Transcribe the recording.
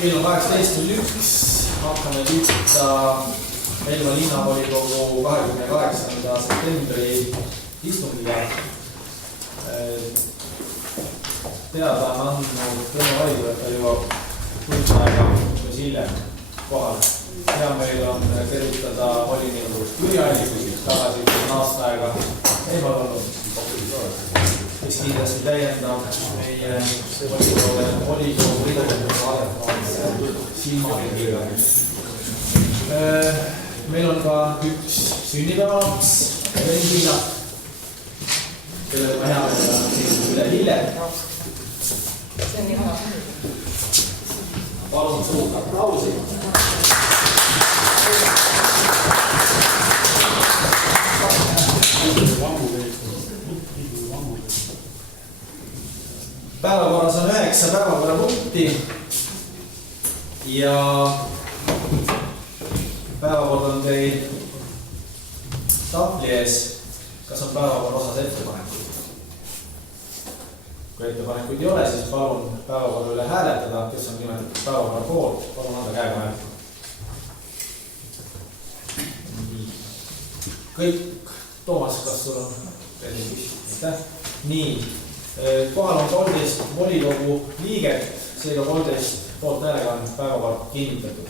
Kell on 18.01, hakkame pihta Elva linnavolikogu 28. septembri istungiga. Teada on andnud Tõnu Vaidu, et ta jõuab tund aega või hiljem kohale. Hea meil on tervitada voliniku Jüri Allikut, tagasi aasta aega eemal olnud, kes kindlasti täiendab meie volikogu liidetuse silmaringiga. Meil on ka üks sünnipäevalaps, Rendina, kellega ma hea meelega siin üle hiljem. See on nii hea. Palun suurt aplausi. Päevakorras on 9 päevakorrapunkti ja päevakord on teil tahvli ees. Kas on päevakorra osas ettepanekuid? Kui ettepanekuid ei ole, siis palun päevakorra üle hääletada, kes on nimetatud päevakorra poolt. Palun anda käega märku. Kõik. Toomas, kas sul on aitäh? Nii. Kohal on 13 volikogu liiget, seega 13 poolt häälega on päevakord kinnitatud.